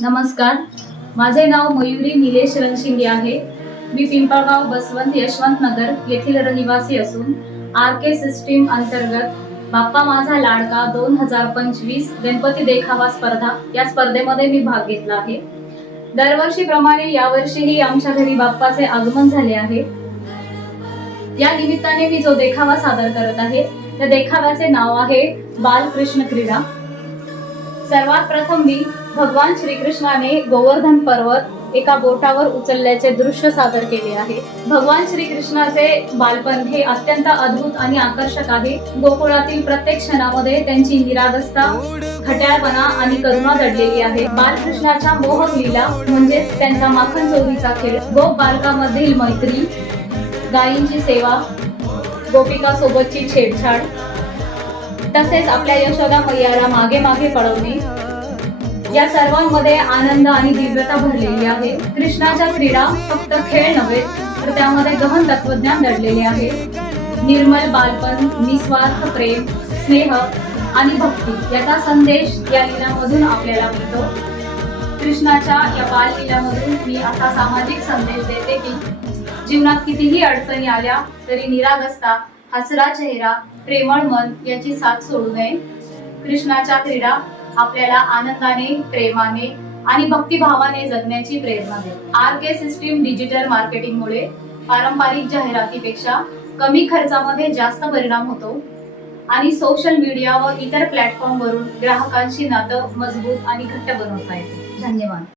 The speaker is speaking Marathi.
नमस्कार. माझे नाव मयुरी निलेश रणशिंगे आहे. मी पिंपळगाव बसवंत यशवंत नगर येथील रहिवासी असून आर के सिस्टीम अंतर्गत बाप्पा माझा लाडका दोन हजार पंचवीस गणपती देखावा स्पर्धा या स्पर्धेमध्ये मी भाग घेतला आहे. दरवर्षीप्रमाणे यावर्षीही आमच्या घरी बाप्पाचे आगमन झाले आहे. या निमित्ताने मी जो देखावा सादर करत आहे त्या देखाव्याचे नाव आहे बालकृष्ण क्रीडा. सर्वात प्रथम मी भगवान श्रीकृष्णाने गोवर्धन पर्वत एका बोटावर उचलल्याचे दृश्य सादर केले आहे. भगवान श्रीकृष्णाचे बालपण हे अत्यंत अद्भुत आणि आकर्षक आहे. गोकुळातील प्रत्येक क्षणामध्ये त्यांची निरागसता खट्याळपणा आणि करुणा दडलेली आहे. बालकृष्णाच्या मोहक लीला म्हणजेच त्यांचा माखन चोरीचा खेळ. गोप बालकामधील मैत्री गायींची सेवा गोपिका सोबतची छेडछाड तसेच आपल्या यशोदा मैयाला मागे मागे पळवणे या सर्वांमध्ये आनंद आणि दिव्यता भरलेली आहे. कृष्णाच्या क्रीडा फक्त खेळ नव्हे तर त्यामध्ये गहन तत्वज्ञान दडलेले आहे. निर्मल बालपण निस्वार्थ प्रेम स्नेह आणि भक्ती याचा संदेश या लीलामधून आपल्याला मिळतो. कृष्णाच्या या बाललीलामधून मी असा सामाजिक संदेश देते की जीवनात कितीही अडचणी आल्या तरी निरागसता हसरा चेहरा प्रेमळ मन याची साथ सोडू नये. कृष्णाच्या क्रीडा आपल्याला आनंदाने प्रेमाने आणि भक्तिभावाने जगण्याची प्रेरणा दे आर के सिस्टीम डिजिटल मार्केटिंगमुळे पारंपरिक जाहिरातीपेक्षा कमी खर्चामध्ये जास्त परिणाम होतो आणि सोशल मीडिया व इतर प्लॅटफॉर्मवरून ग्राहकांशी नातं मजबूत आणि घट्ट बनवता येते. धन्यवाद.